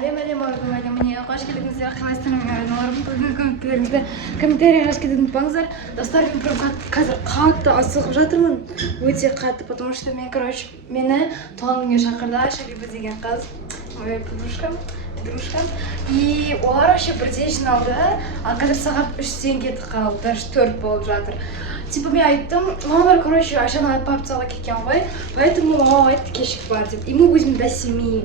Әлем орнамайды. Міне, қош келдіңіздер. Қалайсыздар? Бүгінгі көмектеріңізді комментарийға жазып ұмытпаңыздар. Достар, мен қазір қатты асығып жатырмын. Өте қатты, потому что мені туған күнге шақырды Шабиба деген қыз. Моя подружка. И олар вообще бірден жиналды. Қазір сағат 3-тен кетіп қалды, даже 4 болып жатыр. Типа мен айттым, мамалар, ашаны папа тастауға кеткен ғой, поэтому мама айтты кешік бар деп. И мы будем до 7.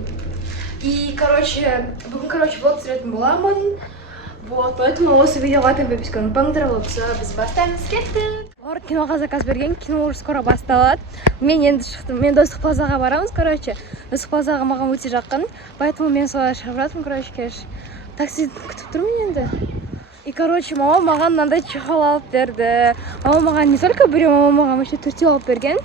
И, бүгін, вот түсіретін боламын. Вот, поэтому осы видеоға подписканы ұмытпаңыздар, болса біз бастаймыз, кеттік. Олар киноға заказ берген, кино уже скоро басталады. Мен енді шықтым, мен Достық плазаға барамыз, Достық плазаға маған өте жақын, поэтому мен солай шығып жатырмын, кеш. Такси күтіп тұрмын енді. И, мама маған мынандай чехол алып берді. Мама маған не только біреу, мама маған еще 4 алып берген.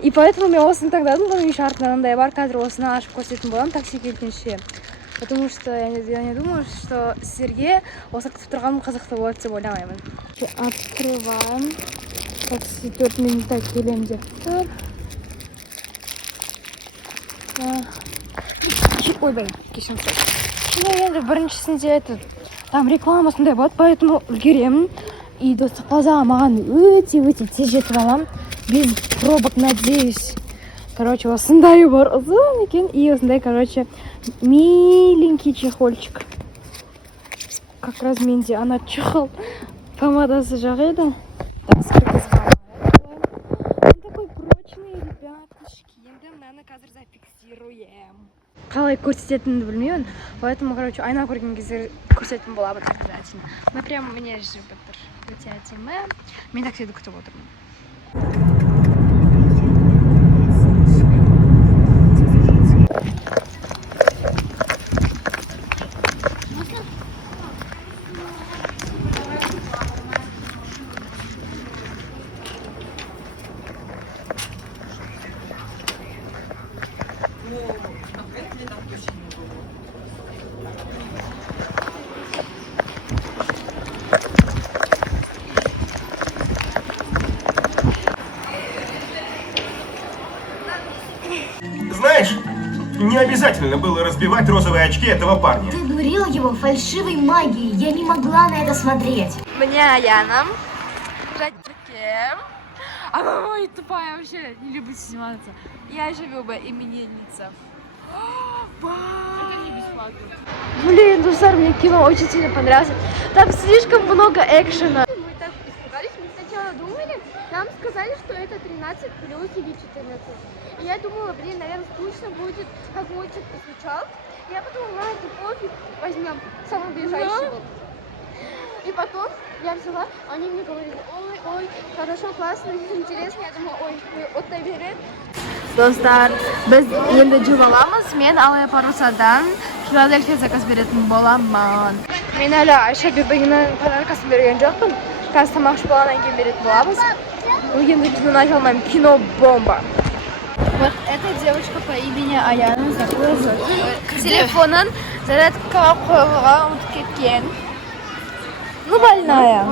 И поэтому мен осыны таңдадым, бұның еще артында мынандай бар, қазір осыны ашып көрсететін боламын такси келгенше. Потому что я не думаю, что сіздерге осы күтіп тұрғаным қызықты болады деп ойламаймын. Открываем. Такси 4 минутта келем деп тұр. Ойбай, кешіріңіздер. Енді біріншісінде там реклама сондай болады, поэтому үлгеремін. И Достық плазаға маған өте тез жетіп алам. Без пробок, надеюсь. Осындай бар, ұзын екен. И осындай, миленький чехольчик. Как раз менде ана чехол помадасы жақ еді. Так, скрипка. Он такой прочный, ребятушки. Енді мынаны қазір зафиксируем. Қалай көрсететінімді білмеймін. Поэтому, айна көрген кезде көрсететін боламын обязательно. Мы прям мне жібіп тұр. Өте әдемі. Мен таксиді күтіп отырмын. Знаешь, не обязательно было разбивать розовые очки этого парня. Ты дурил его фальшивой магией. Я не могла на это смотреть. Мне Яна. Жадикем. А мама тупая вообще не любит сниматься. Я живу бы именинница. Это не бесплатно. Блин, Дусар, мне кино очень сильно понравилось. Там слишком много экшена. Мы так испугались, мы сначала думали, нам сказали, что это 13 плюс или 14. И я думала, наверное, скучно будет, как мультик посвящал. И я подумала, это пофиг, возьмем самый ближайший. И потом я взяла, они мне говорили, ой, хорошо, классно, интересно. Я думала, ой, вот наверное. Достар, біз енді жүріп аламыз. Мен Алая Парусадан Филадельфия заказ беретін боламын. Мен әлі Шабибаның подаркасын берген жоқпын. Қазір тамақ ішіп болғаннан кейін беретін боламыз. Енді киноны айта алмаймын. Кино бомба. Вот эта девочка по имени Аяна закрыла телефонын зарядкаға қойылға ұмытып кеткен. Ну, больная.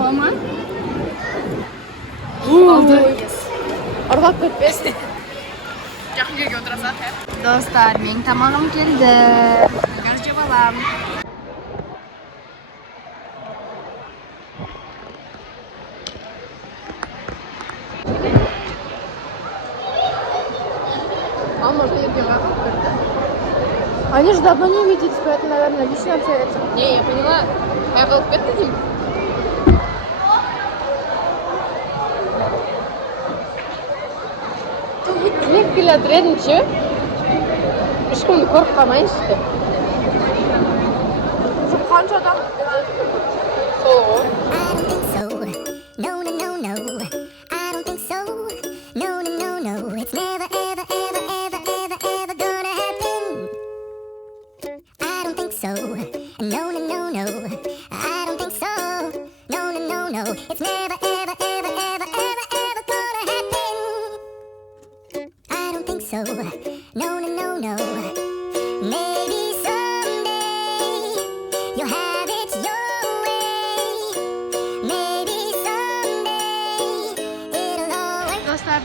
Ұрлап кетпесін. Жақын жерге отырасақ, Достар, менің тамағым келді. Газ жеп алам. А может, я первая как-то? Они же давно не видятся, поэтому, наверное, лично общаются. Не, я поняла. Я был пятый. Мен келе тұр ше. Ешкімді көріп қалмайыншы. Қанша адам? Сол ғой.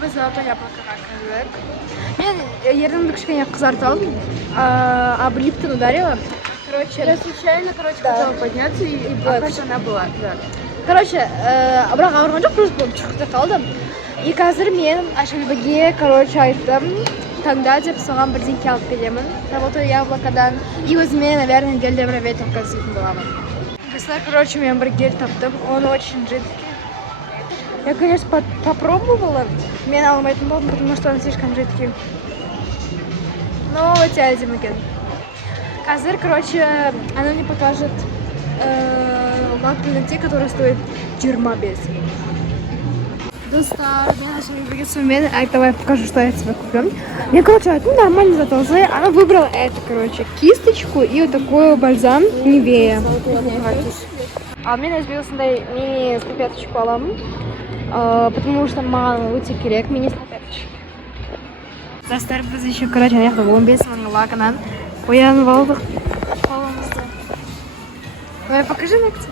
Biz zoltan yapraqqa kirdik. Men yerinimni kichkina qizartib oldim. Облиптан ударила. короче... Я случайно, хотела подняться, и оказывается, она была, да. Короче, бірақ ауырған жоқ, просто болып шықты қалдым. И қазір мен Айшелбіге, короче, айттым, таңда деп соған бірдеңке алып келемін. Работаю яблокадан. И өзіме, наверное, гель для бровей только істейтін боламын. Достар, короче, мен бір гель таптым, он очень жидкий. Я, конечно, попробовала, мен алмайтын болдым, потому что он слишком жидкий. Но өте әдемі екен. Қазір, короче, она мне покажет лак для ногтей, который стоит 25. Достар, мен Айшелбіге сонымен, давай покажу, что я тебе купила. Я, короче, ну нормально затолзая. Она выбрала это, короче, кисточку и вот такой бальзам Nivea. А мен өзбекстанда мини стопеточку аламын, потому что маған өте керек мини стопеточка. Достар, біз еще, короче, аяқта 15 мың лакынан оянып алдық қолымызды. Давай покажи ногти.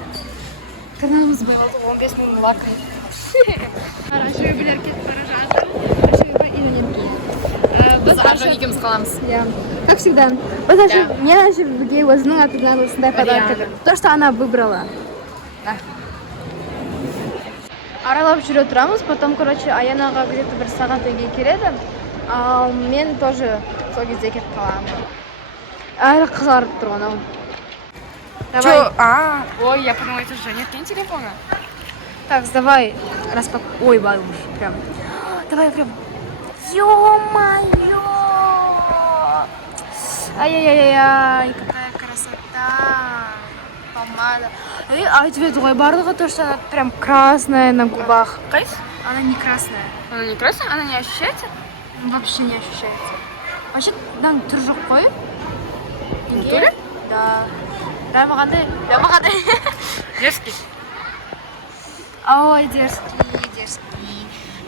Каналымыз боялды 15 мың лакын. Айшелбілер кетіп бара жатыр. Айшелбі үйленеді. Біз Аржан екеуміз қаламыз. Иә. Как всегда. Мен Айшелбіге өзінің атынан осындай подарка бердім. То, что она выбрала. Да. Аралап жүре тұрамыз, потом, короче, Аянаға где-то бір сағаттан кейін келеді. Мен тоже сол кезде кетіп қаламын. Әлі қызарып тұр анау. Давай. Ой, я подумала, это же нет телефона. Так, давай распакуй. Ой, бабуш, прям. Давай прям. Ё-моё! Ай-яй-яй-яй, какая красота! Помада. А тебе другой барлығы, то, что она прям красная на губах. Кайс? Она не красная. Она не красная? Она не ощущается? Вообще не ощущается. Вообще, да, түрі жоқ қой. В натуре? Да. Раймағандай. Дерзкий. Ой, дерзкий.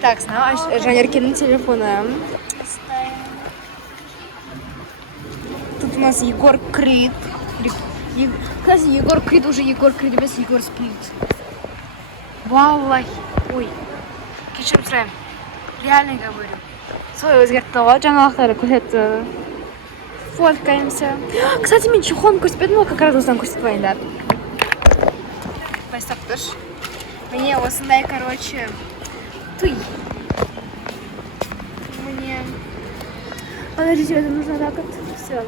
Так, снова Жанеркиның телефоны. Тут у нас Егор Крид. Кстати, Егор Крид уже Егор Крид емес, Егор Сплит. Валлахи. Ой, кешірім сұраймын. Реально говорю. Свой өзгертті ғой, жаңалықтары көрсетті. Фоткаемся. Кстати, мен чехолын көрсетпедім, ол как раз осыдан көрсетіп да. Бастап тұрш. Мне осындай, короче, туй. Мне... Подождите, это нужно так вот. Все.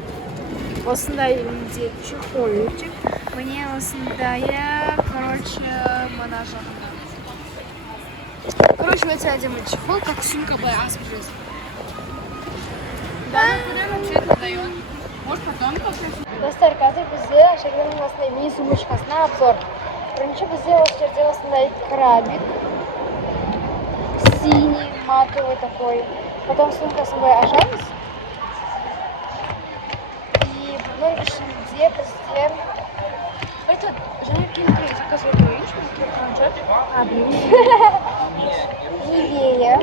Осындай менде чехольчик. Мне осындая, короче, монажа. Короче, өте әдемі чехол, как сумка былай асып жүресің. Да, куда нам цвет не дает? Может, потом попросить? Достар, қазір бізде Шагирдің осындай мини сумочкасына обзор. Бірінші бізде осы жерде осындай крабик. Синий, матовый такой. Потом сумкасын былай ашамыз. И бұның ішінде бізде... Это Жанеркин Крид, который Nivea.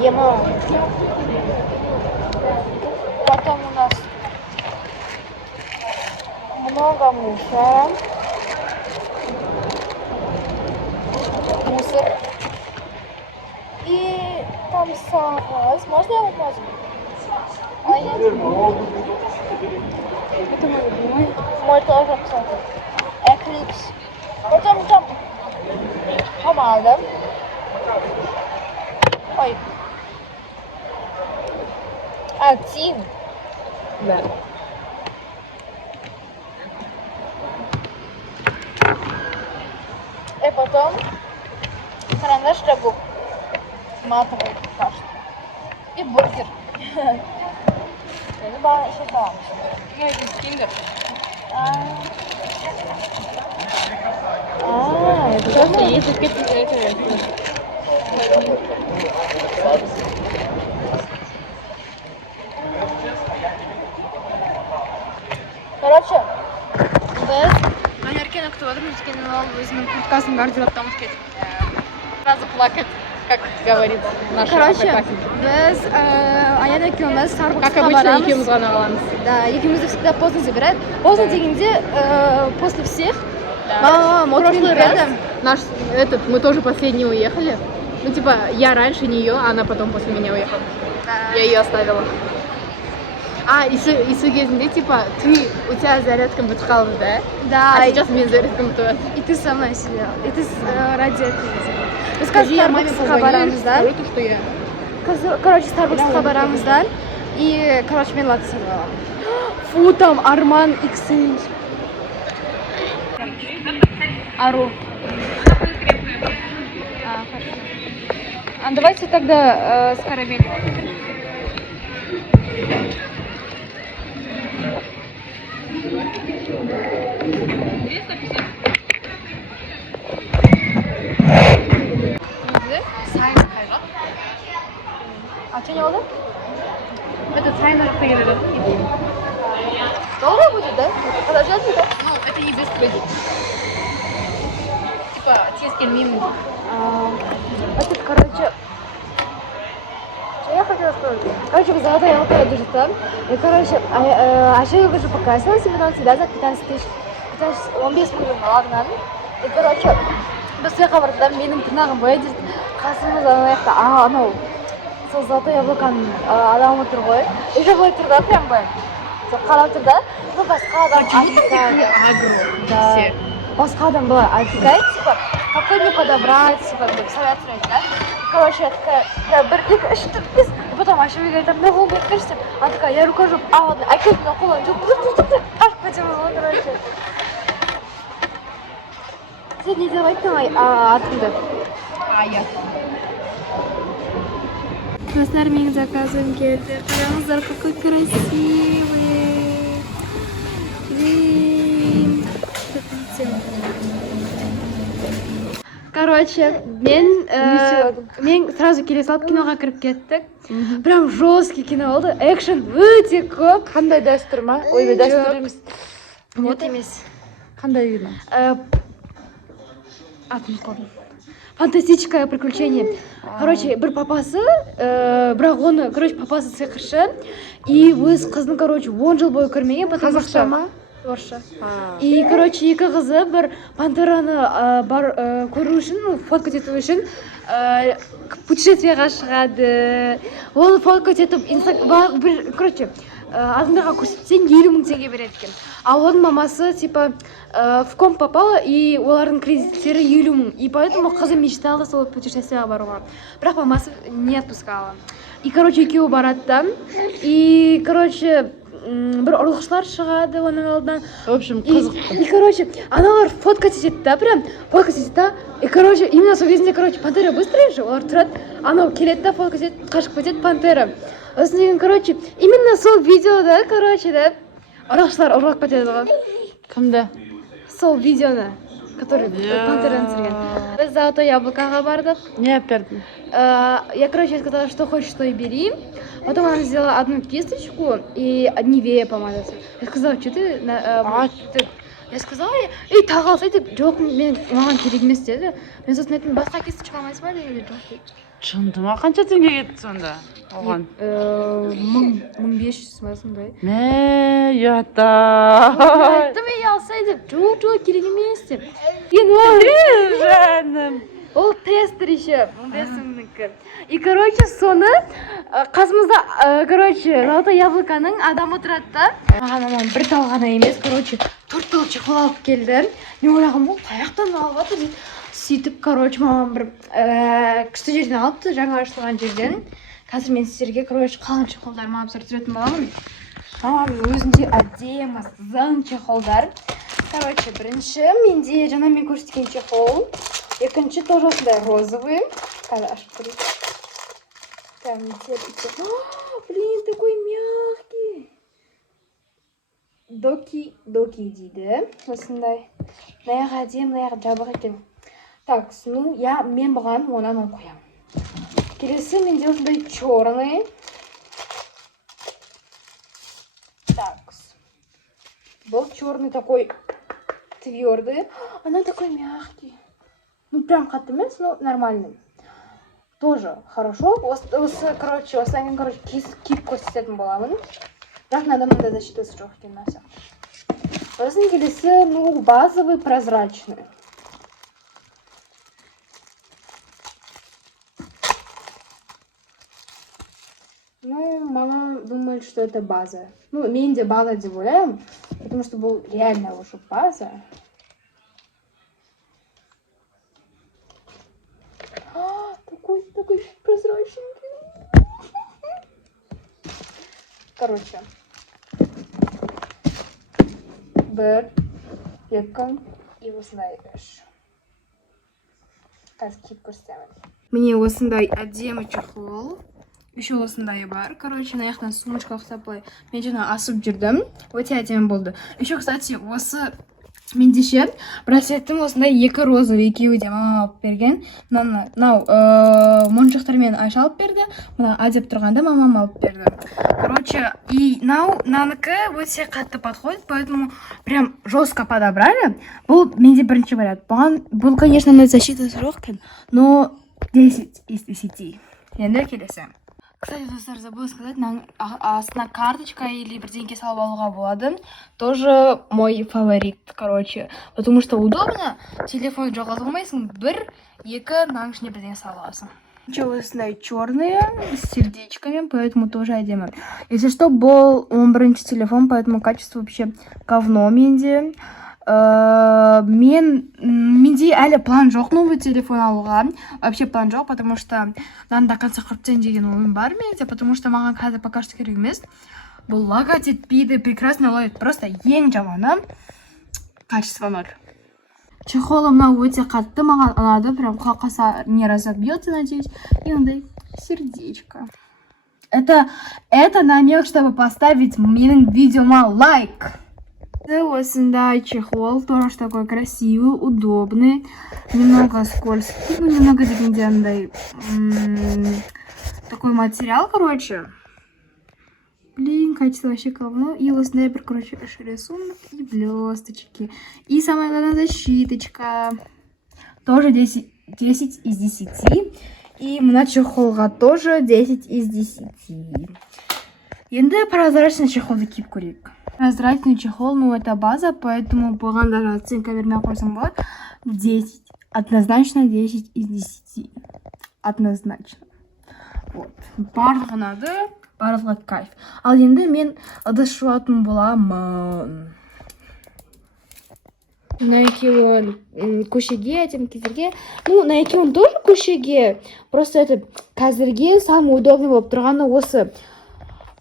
Ема. Потом у нас много мусора. Мусор. И там сахар. Можно я его возьму? А я не могу. Это мой любимый. Мой тоже, кстати. Эклипс. Потом там помада. Ой. Тин. Да. И потом карандаш для губ. Матовый каш. И бургер. Я забыла еще салат. Ну, это киндер. Это тоже? Есть это. Короче, біз Жанеркин октябрь өткенін алып өзінің курткасын гардеробтан кетіп. Сразу плакать, как говорит наш Короче, біз Аян екеуміз Starbucksқа как обычно, екеуміз ғана аламыз. Да, екеумізді всегда поздно забирает. Поздно дегенде после всех. Да. В прошлый раз мы тоже последние уехали. Ну, типа, я раньше нее, а она потом после меня уехала. Да. Я ее оставила. и кезінде, типа, у тебя зарядка бітіп қалды, да? Да, А сейчас мен зарядкам бітіп. и ты со мной сидела. И ты ради этого сидела. Мы Скажи, я маме Старбаксқа барамыз, да? скажу, то, что я... Короче, Старбаксқа барамыз, да? И, короче, мен латте сатып аламын. Фу, там Арман X. Ару. Хорошо. А давайте тогда с карамелью. А что не было? Это сайнер поедет. Долго будет, да? Подождать, да? Ну, это не быстро будет. Типа, через минут. Это, короче... Что я хотела сказать? Короче, золотая ялка держит там. И, короче, Аша я уже показывала себе на всегда за 15 тысяч. 15 миллион, ладно. И, короче, біз сол жаққа бардық, менің тырнағым бояй дейді. Қасымыз ана жақта, анау сол золотой яблоканың адамы тұр ғой. Уже былай тұр да, прям былай. Сол қарап тұр да. Ну, басқа адам Все. басқа адам былай айтпайды, типа, какой мне подобрать, типа, деп совет сұрайды, да. Короче, я такая, бір, екі, үш, төрт, бес. И потом Аша говорит, там, мына қолын беріп берші деп. Она такая, я рука жоқ, ладно, әкеліп мына қолын жоқ, ашып кетеміз ғой, короче. Сен не деп айттың атыңды? Я. Достар, менің заказым келді. Қараңыздар, какой красивый. Блин. Короче, мен сразу келе салып киноға кіріп кеттік. Прям жесткий кино болды. Экшен өте көп. Қандай дәстүр ма? Ой, дәстүр емес. Вот емес. Қандай кино? Атын қойдым. Фантастическое приключение. Короче, бір папасы, бірақ оны, короче, папасы сиқыршы. И өз қызын, короче, 10 жыл бойы көрмеген, потому что... Қазақша ма? Орысша. И, короче, екі қызы бір пантераны көру үшін, фоткать ету үшін путешествиеға шығады. Оны фоткать етіп, короче, адамдарға көрсетсең 50 000 теңге береді екен. А оның мамасы, типа, в ком попала, и олардың кредиттері 50 000. И поэтому қызы мечтала сол путешествиеға баруға. Бірақ мамасы не отпускала. И, короче, екеуі барады да. И, короче, бір ұрлықшылар шығады оның алдынан. В общем, қызық. И, короче, аналар фоткать етеді да, прям фоткать етеді да. И, короче, именно сол кезінде, короче, пантера быстрее же, олар тұрады. Анау келеді да, фоткать етеді, қашып кетеді пантера. Осын деген, короче, именно сол видеода, короче, да, ұрлықшылар ұрлап кетеді ғой. Кімді? Сол видеоны, который пантераны түсірген. Біз золотой яблокаға бардық. Не опердім. Я, короче, сказала, что хочешь, то и бери. Потом она взяла одну кисточку и Нивея помадасы. Я сказала, что ты... Я сказала, ей, тағы алсай деп, жоқ, маған керек емес деді. Мен сосын айттым, басқа кисточка алмайсыз ба дегенде, жоқ дейді. Шындыма қанша теңге кетті сонда? Оған? 1500 ма сондай. Мә, ұята. Айттым, ей, алсай деп, жоқ, керек емес деп. Жаным. Ол тестер еще, тестімдікі. И, короче, соны қасымызда, короче, золотой яблоканың адамы тұрады да. Маған анам бір тал ғана емес, короче, 4 тал чехол алып келді. Мен ойлағам, ол қаяқтан алып жатыр дейді. Сөйтіп, короче, мамам бір күшті жерден алыпты, жаңа ашылған жерден. Қазір мен сіздерге, короче, қалың чехолдарыма обзор түсіретін боламын. Мамамның өзінде әдемі зың чехолдар. Короче, бірінші менде жаңа мен көрсеткен чехол. Екінші тоже осындай розовый. Қазір ашып көрейік. Прям блин, такой мягкий. Доки дейді. Осындай. Мынаяғы әдемі, мынаяғы жабық екен. Так, ну, мен бұған онан қоям. Келесі менде осындай черный. Так. Был черный такой твердый. Она такой мягкий. Ну, прям қатты емес, но нормальный. Тоже хорошо. Короче, осылаймен, киіп көрсететін боламын. Бірақ надо мындай защитасы жоқ екен на всяк. Сосын келесі, ну, базовый, прозрачный. Ну, мама думает, говорит, что это база. Ну, менде база девуляем, потому что был реально уже база. Такой прозрачненький. Короче. Бір, екі, и осындай үш. Қазір киіп көрсетемін. Міне осындай әдемі чехол. Еще осындай бар. Короче, на яқтан сумочка ұқсап былай. Мен жаңа асып жүрдім. Өте әдемі болды. Еще, кстати, осы менде ше браслеттің осындай екі розовый, екеуі де мама алып берген. Мынау моншақтармен Айша алып берді. Мына А деп тұрғанда мамам алып берді. Короче, и наныкі өте қатты подходит, поэтому прям жестко подобрали. Бұл менде бірінші вариант. Бұл, конечно, на защита жоқ, но 10 из 10. Енді келесі. Кстати, достар, забыла сказать, астына карточка или бірдеңке салып алуға болады. Тоже мой фаворит, короче. Потому что удобно, телефон жоғалтып алмайсың, бір, екі, мынаның ішіне бірдеңе салып аласың. Осындай черные с сердечками, поэтому тоже әдемі. Если что, был 11-ші телефон, поэтому качество вообще говно менде. Менде әлі план жоқ новый телефон алуға. Вообще план жоқ, потому что мынаны до конца құртсен деген ойым бар менде, потому что маған қазір пока что керек емес. Бұл лагать етпейді, прекрасно ловит, просто ең жаманы качество ноль. Чехолы мынау өте қатты, маған ұнады, прям қалқаса не разобьется, надеюсь. И ондай сердечко. Это намек, чтобы поставить менің видеома лайк. Осындай чехол, тоже такой красивый, удобный, немного скользкий, ну немного дегендерный, такой материал, короче. Блин, качество вообще говно. И осындай бір, короче, рисунок и блесточки. И самое главное, защиточка. Тоже 10 из 10. И мына чехолға тоже 10 из 10. Енді прозрачный чехолды киіп көрейік. Прозрачный чехол, ну это база, поэтому бұған даже оценка бермей қойсам болады. 10. Однозначно 10 из 10. Однозначно. Вот. Барлығы ұнады, барлығы кайф. Ал енді мен ыдыс жуатын боламын. На екеуін көшеге, әдем кезерге. Ну, на екеуін тоже көшеге. Просто это қазірге самый удобный болып тұрғаны осы.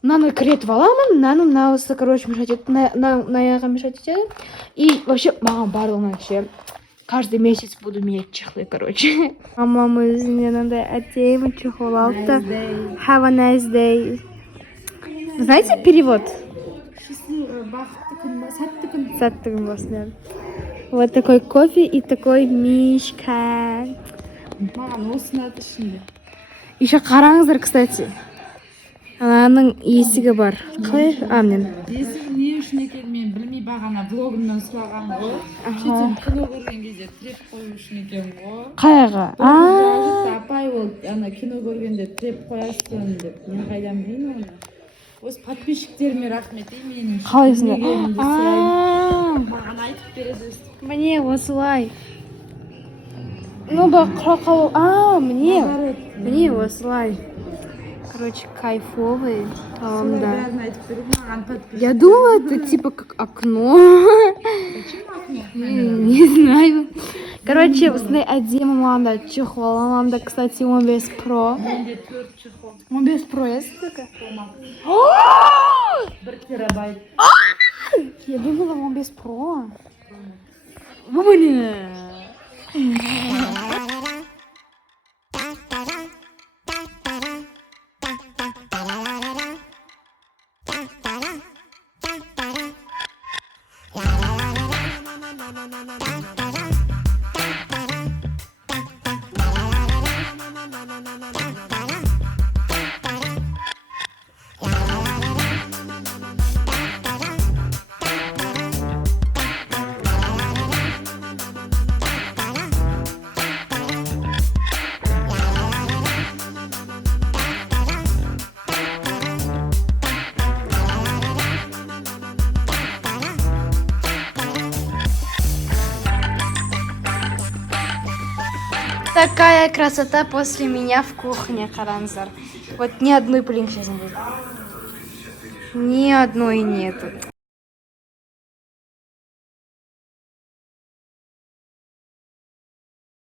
Мынаны кіретіп аламын, мынаны осы, короче, мешать етті, наяға мешать етеді. И вообще, маған барлығына вообще каждый месяц буду менять чехлы, короче. Мамам өзіне мынандай әдемі чехол алды. Have a nice day. Знаете перевод? Сәтті күн болсын. Вот такой кофе и такой мишка. Маған осыны ішінде. Еще қараңыздар, кстати. Ананың есігі бар. Қалай? Мен. Есігі не үшін екен мен білмей бағана блогымнан сұраған ғой. Сөйтсем кино көрген кезде тіреп қою үшін екен ғой. Қайға? Апай ол ана кино көргенде тіреп қоясың деп. Мен қайдан білейін оны. Осы подписчиктеріме рахмет, менің қалайсың? Маған айтып береді. Міне осылай. Ну, қырақау. Міне осылай. Короче, кайфовый. Да. Я думала, это типа как окно. Почему окно? Не знаю. Короче, осындай әдемі мамамда чехол. Мамамда, кстати, 15 Pro. 15 Pro, есть такая? 1 терабайт. Я думала 15 Pro. Блин. Такая красота после меня в кухне, Харанзар. Вот ни одной пылинки сейчас не будет. Ни одной нету.